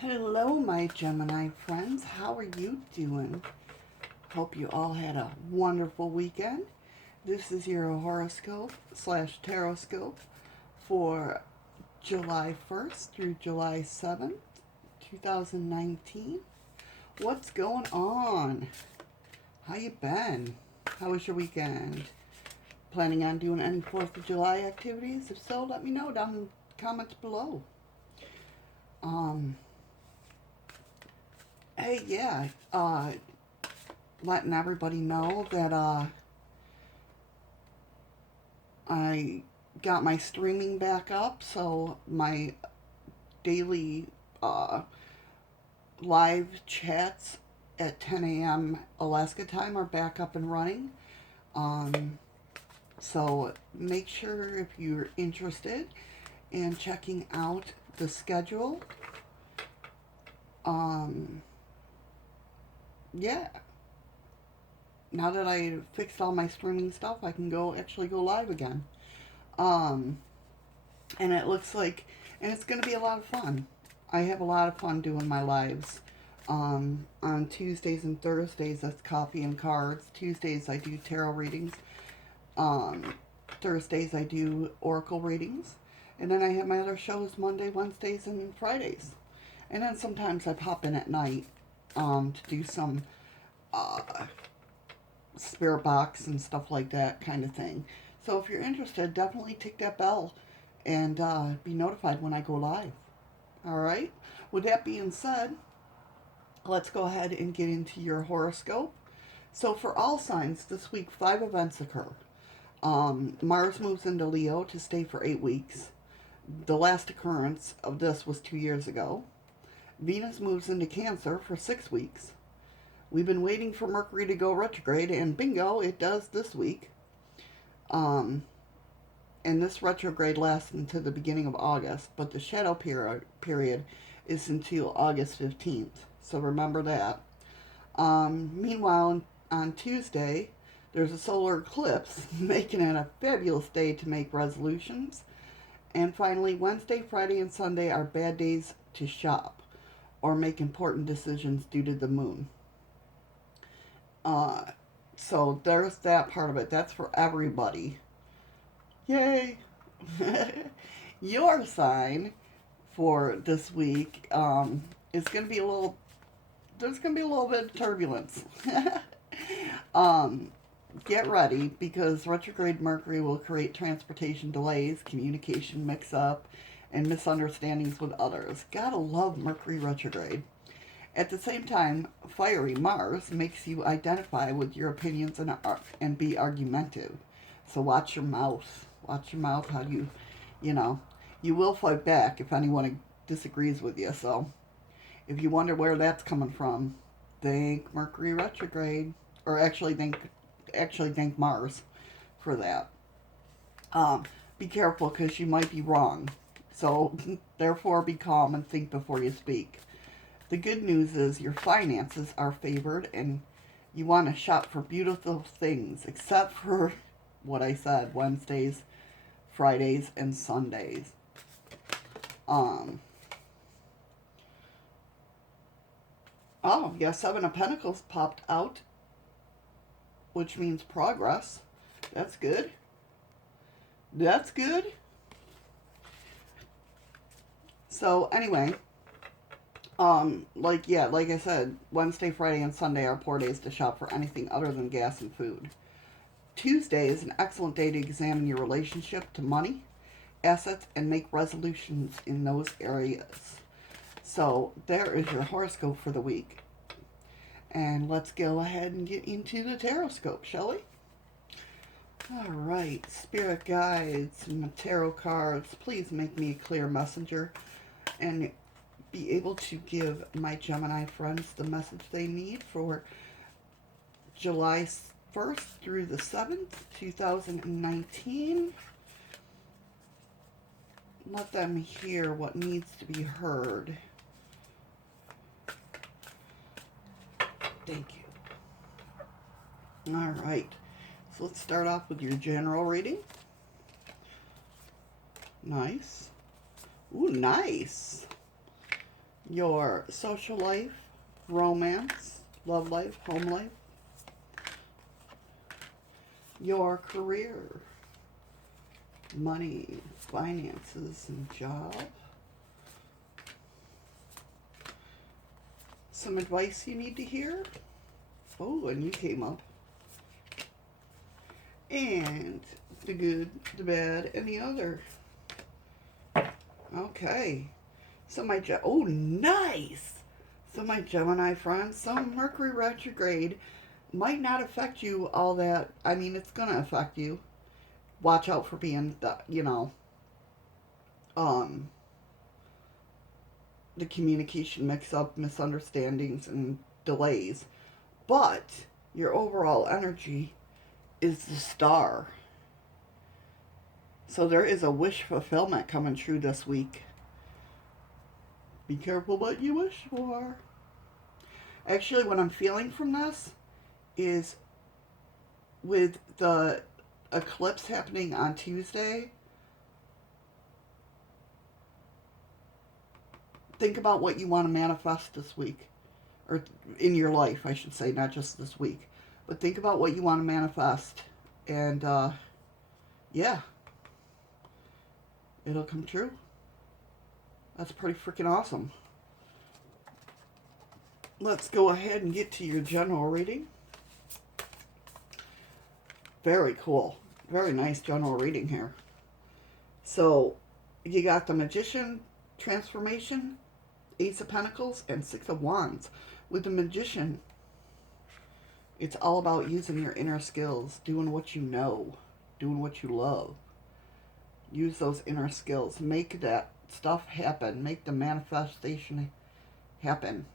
Hello, my Gemini friends. How are you doing? Hope you all had a wonderful weekend. This is your horoscope slash taroscope for July 1st through July 7th, 2019. What's going on? How you been? How was your weekend? Planning on doing any 4th of July activities? If so, let me know down in the comments below. Um, Hey, yeah, letting everybody know that I got my streaming back up, so my daily uh, live chats at 10 a.m. Alaska time are back up and running. Um, so make sure if you're interested in checking out the schedule. Um, yeah, now that I fixed all my streaming stuff, I can actually go live again. Um, and it looks like, and it's going to be a lot of fun. I have a lot of fun doing my lives. On Tuesdays and Thursdays, that's coffee and cards. Tuesdays, I do tarot readings. Um, Thursdays, I do oracle readings. And then I have my other shows Monday, Wednesdays, and Fridays. And then sometimes I pop in at night to do some uh, spirit box and stuff like that kind of thing. So if you're interested, definitely tick that bell and be notified when I go live. All right. With that being said, let's go ahead and get into your horoscope. So for all signs this week, 5 events occur. Mars moves into Leo to stay for 8 weeks. The last occurrence of this was 2 years ago. Venus moves into Cancer for 6 weeks. We've been waiting for Mercury to go retrograde, and bingo, it does this week. Um, and this retrograde lasts until the beginning of August, but the shadow period is until August 15th. So remember that. Meanwhile, on Tuesday, there's a solar eclipse, making it a fabulous day to make resolutions. And finally, Wednesday, Friday, and Sunday are bad days to shop or make important decisions due to the moon. Uh, so there's that part of it. That's for everybody. Yay! Your sign for this week is going to be a little. There's going to be a little bit of turbulence. um, get ready because retrograde Mercury will create transportation delays, communication mix-up, and misunderstandings with others. Gotta love Mercury retrograde. At the same time, fiery Mars makes you identify with your opinions and be argumentative. So watch your mouth. Watch your mouth. How you know, you will fight back if anyone disagrees with you. So if you wonder where that's coming from, thank Mercury retrograde, or actually thank Mars for that. Um, be careful because you might be wrong. So therefore, be calm and think before you speak. The good news is your finances are favored and you want to shop for beautiful things, except for what I said, Wednesdays, Fridays, and Sundays. Um, oh, yeah, Seven of Pentacles popped out, which means progress. That's good. That's good. So, anyway, like I said, Wednesday, Friday, and Sunday are poor days to shop for anything other than gas and food. Tuesday is an excellent day to examine your relationship to money, assets, and make resolutions in those areas. So there is your horoscope for the week. And let's go ahead and get into the taroscope, shall we? All right, spirit guides and tarot cards, please make me a clear messenger and be able to give my Gemini friends the message they need for July 1st through the 7th, 2019. Let them hear what needs to be heard. Thank you. All right. So let's start off with your general reading. Nice. Ooh, nice. your social life, romance, love life, home life, your career, money, finances, and job. Some advice you need to hear. Oh, and you came up. And the good, the bad, and the other. Okay. So oh, nice! So my Gemini friends, some Mercury retrograde might not affect you all that. I mean, it's going to affect you. Watch out for being, um, the communication mix-up, misunderstandings, and delays. But your overall energy is the star. So there is a wish fulfillment coming true this week. Be careful what you wish for. Actually, what I'm feeling from this is with the eclipse happening on Tuesday, think about what you want to manifest this week. Or in your life, I should say, not just this week. But think about what you want to manifest. And, yeah. It'll come true. That's pretty freaking awesome. Let's go ahead and get to your general reading. Very cool. Very nice general reading here. So, you got the Magician transformation, Ace of Pentacles, and Six of Wands. With the Magician, it's all about using your inner skills, doing what you know, doing what you love. Use those inner skills. Make that stuff happen. Make the manifestation happen.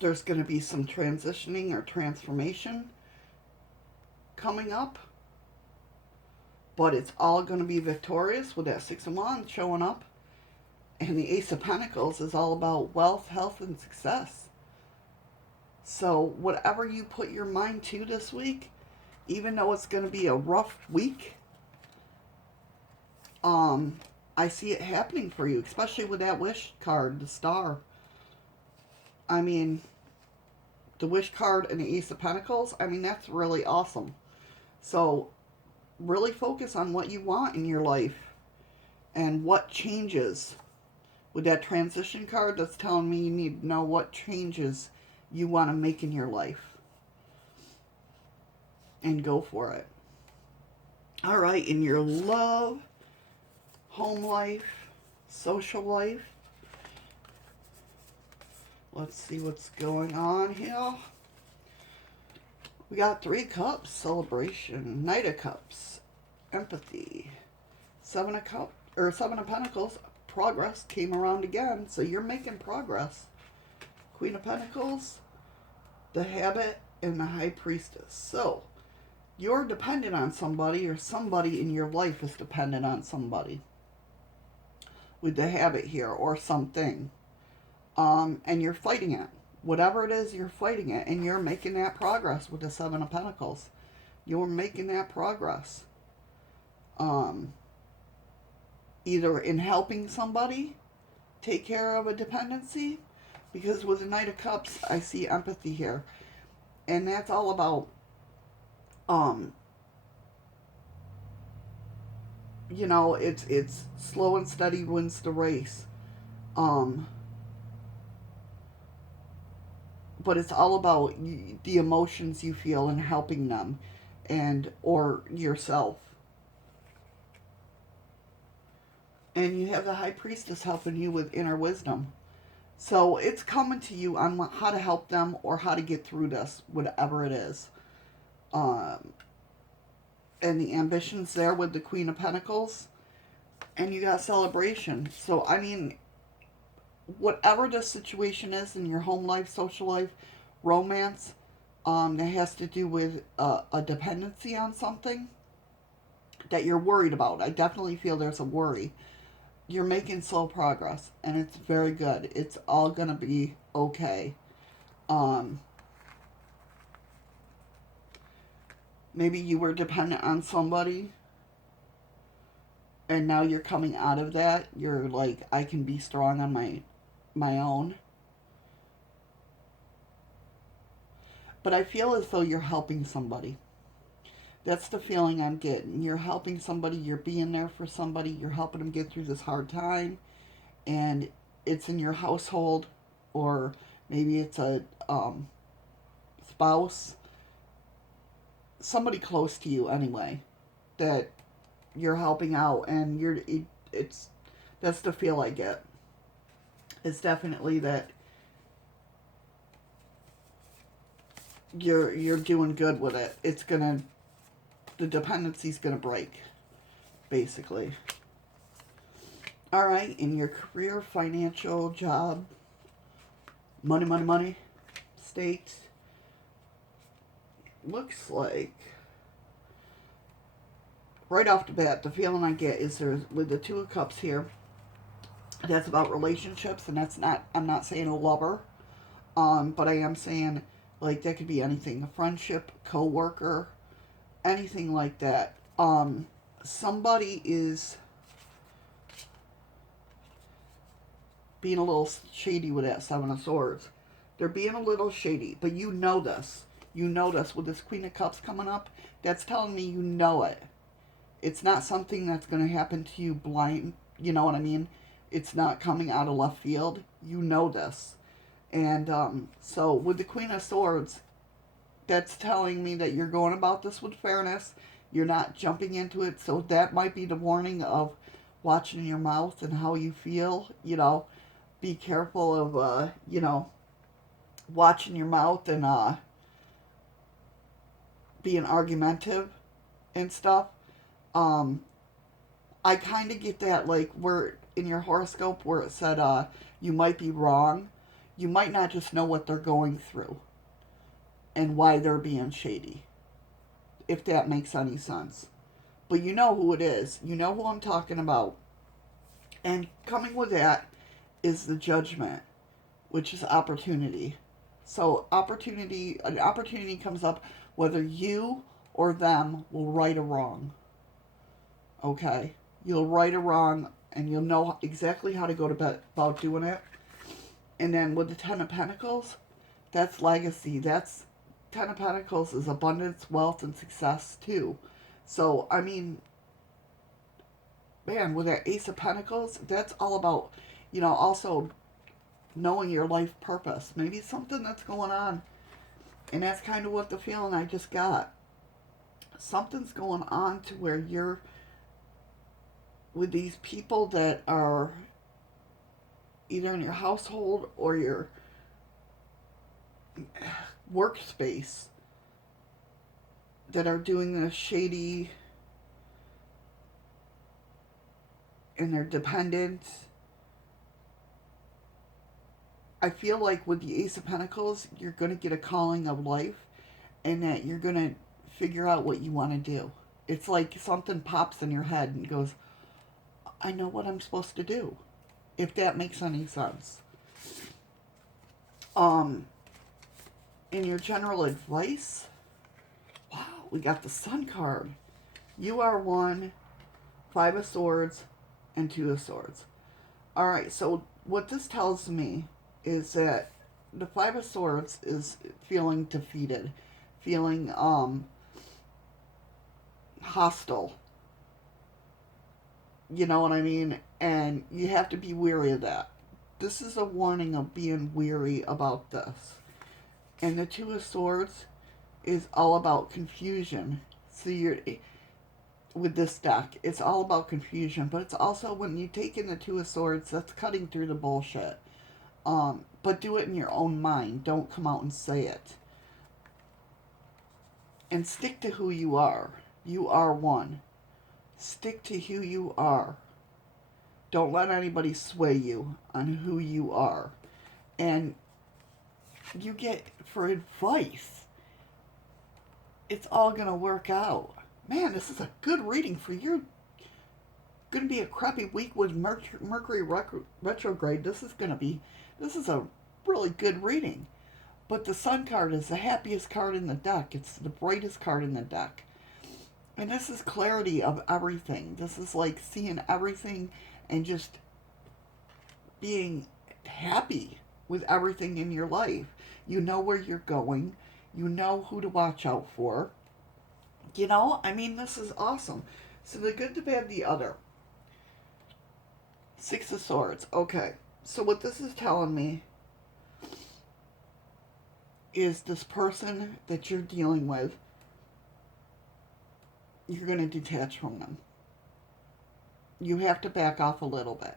There's going to be some transitioning or transformation coming up. But it's all going to be victorious with that Six of Wands showing up. And the Ace of Pentacles is all about wealth, health, and success. So whatever you put your mind to this week, even though it's going to be a rough week, I see it happening for you, especially with that wish card, the star. I mean, the wish card and the Ace of Pentacles, I mean, that's really awesome. So really focus on what you want in your life and what changes. With that transition card, that's telling me you need to know what changes you want to make in your life. And go for it. All right, in your love, home life, social life, let's see what's going on here. We got 3 cups, celebration, Knight of Cups, empathy, 7 of Pentacles, progress came around again, so you're making progress. Queen of Pentacles, the Habit, and the High Priestess. So, you're dependent on somebody, or somebody in your life is dependent on somebody. With the Habit here, or something. And you're fighting it. Whatever it is, you're fighting it, and you're making that progress with the 7 of Pentacles. You're making that progress. Either in helping somebody take care of a dependency, because with the Knight of Cups, I see empathy here. And that's all about, you know, it's slow and steady wins the race. But it's all about the emotions you feel and helping them, and or yourself. And you have the High Priestess helping you with inner wisdom. So it's coming to you on how to help them or how to get through this, whatever it is. And the ambition's there with the Queen of Pentacles. And you got celebration. So, I mean, whatever the situation is in your home life, social life, romance, that has to do with a dependency on something that you're worried about. I definitely feel there's a worry. You're making slow progress, and it's very good. It's all going to be okay. Maybe you were dependent on somebody, and now you're coming out of that. You're like, I can be strong on my own. But I feel as though you're helping somebody. That's the feeling I'm getting. You're helping somebody, you're being there for somebody, you're helping them get through this hard time, and it's in your household, or maybe it's a spouse, somebody close to you anyway, that you're helping out, and it's that's the feel I get. It's definitely that you're doing good with it. It's gonna the dependency's gonna break, basically. All right, in your career, financial, job, money, money, money, state, looks like right off the bat, the feeling I get is there's with the Two of Cups here. That's about relationships, and that's not. I'm not saying a lover, but I am saying like that could be anything: a friendship, co-worker, anything like that. Somebody is being a little shady with that Seven of Swords. They're being a little shady, but you know this. You know this with this Queen of Cups coming up. That's telling me you know it. It's not something that's going to happen to you blind. You know what I mean? It's not coming out of left field. You know this. And so with the Queen of Swords, that's telling me that you're going about this with fairness. You're not jumping into it. So that might be the warning of watching your mouth and how you feel. You know, be careful of, watching your mouth and being argumentative and stuff. I kind of get that, like, where in your horoscope where it said you might be wrong. You might not just know what they're going through and why they're being shady, if that makes any sense. But you know who it is. You know who I'm talking about. And coming with that is the Judgment, which is opportunity. So an opportunity comes up whether you or them will right or wrong. Okay? You'll right or wrong, and you'll know exactly how to go about doing it. And then with the Ten of Pentacles, that's legacy. That's Ten of Pentacles is abundance, wealth, and success too. So, I mean, man, with that Ace of Pentacles, that's all about, also knowing your life purpose. Maybe something that's going on. And that's kind of what the feeling I just got. Something's going on to where you're with these people that are either in your household or your workspace that are doing this shady, and they're dependent. I feel like with the Ace of Pentacles, you're going to get a calling of life, and that you're going to figure out what you want to do. It's like something pops in your head and goes, I know what I'm supposed to do, if that makes any sense. In your general advice, wow, we got the Sun card. You are one, Five of Swords, and Two of Swords. Alright, so what this tells me is that the Five of Swords is feeling defeated, feeling hostile. You know what I mean? And you have to be weary of that. This is a warning of being weary about this. And the Two of Swords is all about confusion. So you're with this deck, it's all about confusion, but it's also when you take in the Two of Swords, that's cutting through the bullshit. But do it in your own mind. Don't come out and say it. And stick to who you are. You are one. Stick to who you are. Don't let anybody sway you on who you are. And you get, for advice, it's all going to work out. Man, this is a good reading for you. Going to be a crappy week with Mercury retrograde. This is a really good reading. But the Sun card is the happiest card in the deck. It's the brightest card in the deck. And this is clarity of everything. This is like seeing everything and just being happy with everything in your life. You know where you're going. You know who to watch out for. You know, I mean, this is awesome. So the good, the bad, the other. Six of Swords. Okay. So what this is telling me is this person that you're dealing with, you're going to detach from them. You have to back off a little bit.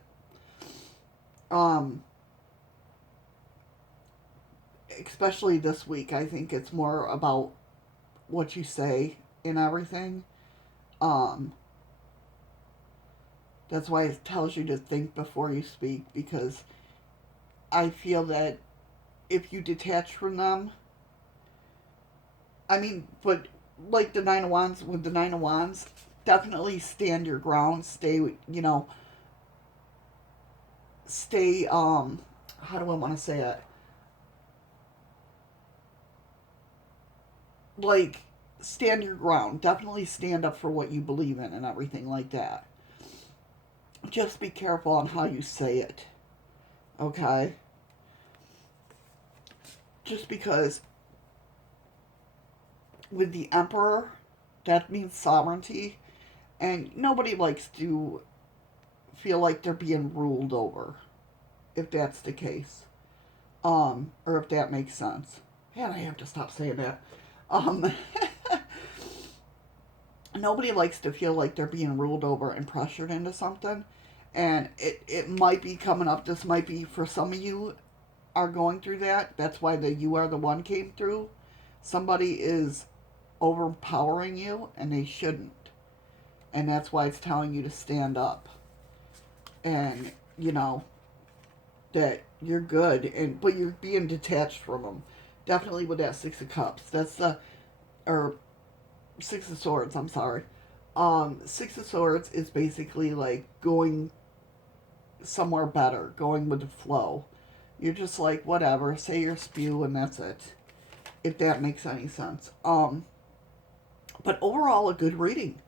Especially this week, I think it's more about what you say and everything. Um, that's why it tells you to think before you speak, because I feel that if you detach from them, I mean, but like the Nine of Wands, with the Nine of Wands, definitely stand your ground. Stay, stay, how do I want to say it? Like, stand your ground. Definitely stand up for what you believe in and everything like that. Just be careful on how you say it. Okay? Just because with the Emperor, that means sovereignty, and nobody likes to feel like they're being ruled over, if that's the case. Or if that makes sense. Man, I have to stop saying that. Um, Nobody likes to feel like they're being ruled over and pressured into something. And it might be coming up. This might be, for some of you, are going through that. That's why the You Are the One came through. Somebody is overpowering you, and they shouldn't. And that's why it's telling you to stand up. And, that you're good, but you're being detached from them. Definitely with that Six of Cups. That's the, or Six of Swords, I'm sorry. Six of Swords is basically like going somewhere better, going with the flow. You're just like, whatever, say your spew and that's it. If that makes any sense. But overall, a good reading.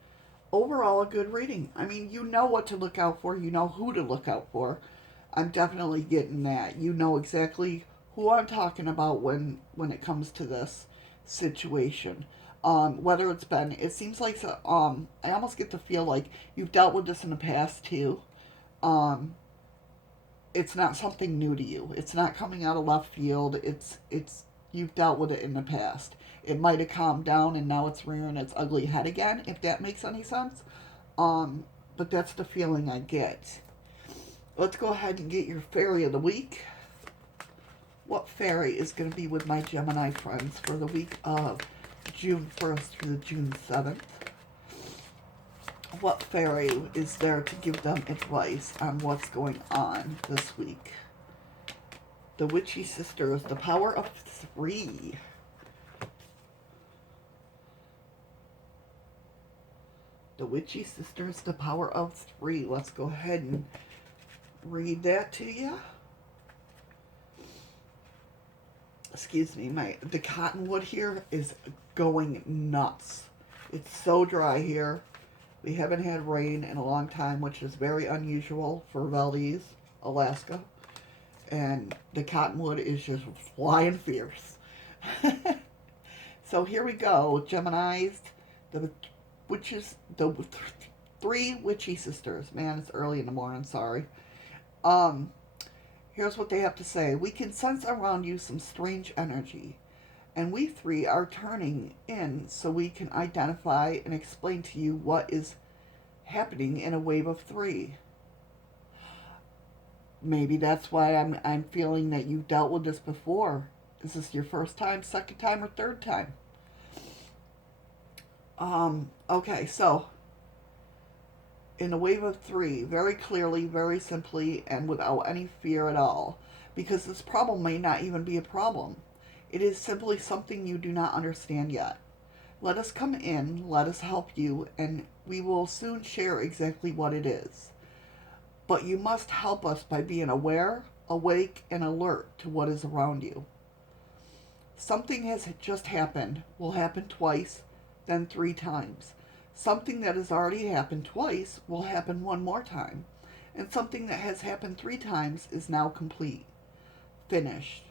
Overall, a good reading. I mean, you know what to look out for. You know who to look out for. I'm definitely getting that. You know exactly who I'm talking about when it comes to this situation. Whether it's been, it seems like, I almost get to feel like you've dealt with this in the past too. Um, it's not something new to you. It's not coming out of left field. It's you've dealt with it in the past. It might have calmed down and now it's rearing its ugly head again, if that makes any sense. Um, but that's the feeling I get. Let's go ahead and get your fairy of the week. What fairy is going to be with my Gemini friends for the week of June 1st through June 7th? What fairy is there to give them advice on what's going on this week? The Witchy Sisters, the power of 3. The Witchy Sisters, the power of 3. Let's go ahead and read that to you. Excuse me, the cottonwood here is going nuts. It's so dry here. We haven't had rain in a long time, which is very unusual for Valdez, Alaska. And the cottonwood is just flying fierce. So here we go, Geminis, the witches, the 3 witchy sisters. Man, it's early in the morning, sorry. Here's what they have to say. We can sense around you some strange energy, and we 3 are turning in so we can identify and explain to you what is happening in a wave of 3. Maybe that's why I'm feeling that you've dealt with this before. Is this your first time, second time, or third time? Okay, so in a wave of 3, very clearly, very simply, and without any fear at all, because this problem may not even be a problem. It is simply something you do not understand yet. Let us come in, let us help you, and we will soon share exactly what it is. But you must help us by being aware, awake, and alert to what is around you. Something has just happened, will happen twice, then 3 times. Something that has already happened twice will happen one more time. And something that has happened 3 times is now complete. Finished.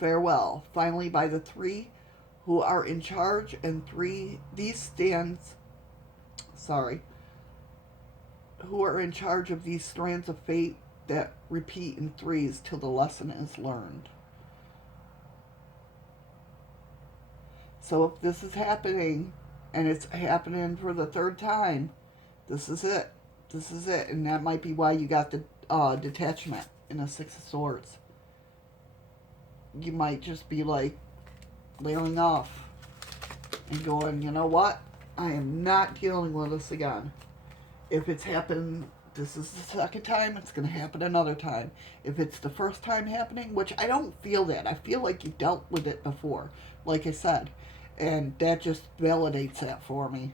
Farewell. Finally, by the 3 who are in charge, and 3, these stands, sorry, who are in charge of these strands of fate that repeat in threes till the lesson is learned. So if this is happening, and it's happening for the 3rd time, this is it. This is it. And that might be why you got the detachment in a 6 of Swords. You might just be like layering off and going, you know what? I am not dealing with this again. If it's happened, this is the 2nd time, it's going to happen another time. If it's the 1st time happening, which I don't feel that. I feel like you dealt with it before, like I said. And that just validates that for me.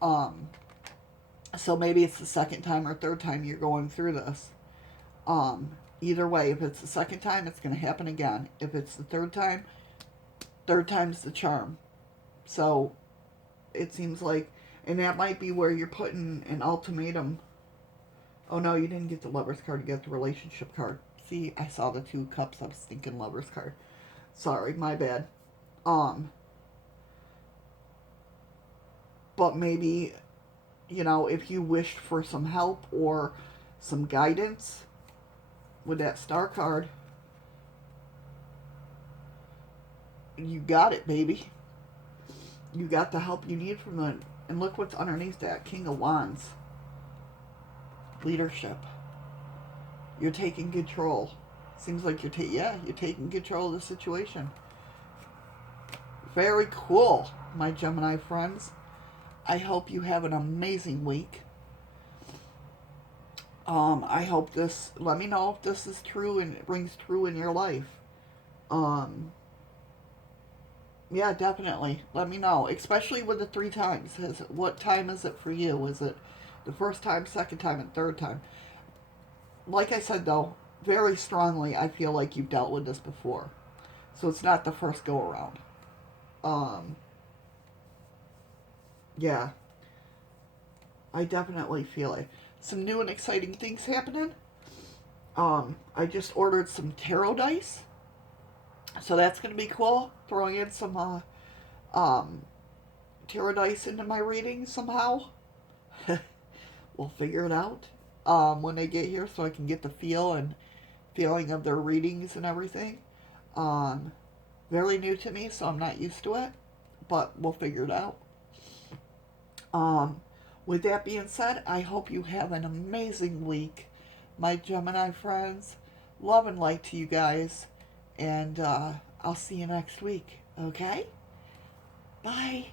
So maybe it's the 2nd time or 3rd time you're going through this. Either way, if it's the 2nd time, it's going to happen again. If it's the 3rd time, 3rd time's the charm. So it seems like, and that might be where you're putting an ultimatum. Oh no, you didn't get the Lover's card, you got the relationship card. See, I saw the 2 cups, I was thinking Lover's card. Sorry, my bad. But maybe, you know, if you wished for some help or some guidance with that Star card, you got it, baby. You got the help you need from the, and look what's underneath that, King of Wands. Leadership. You're taking control. Seems like you're taking control of the situation. Very cool, my Gemini friends. I hope you have an amazing week. I hope this, let me know if this is true and it rings true in your life. Yeah, definitely. Let me know, especially with the 3 times. What time is it for you? Is it the 1st time, 2nd time, and 3rd time? Like I said, though, very strongly, I feel like you've dealt with this before. So it's not the first go-around. Yeah. I definitely feel it. Some new and exciting things happening. I just ordered some tarot dice. So that's going to be cool. Throwing in some tarot dice into my reading somehow. We'll figure it out when they get here so I can get the feel and feeling of their readings and everything. Very new to me, so I'm not used to it. But we'll figure it out. With that being said, I hope you have an amazing week, my Gemini friends. Love and light to you guys. And I'll see you next week. Okay? Bye.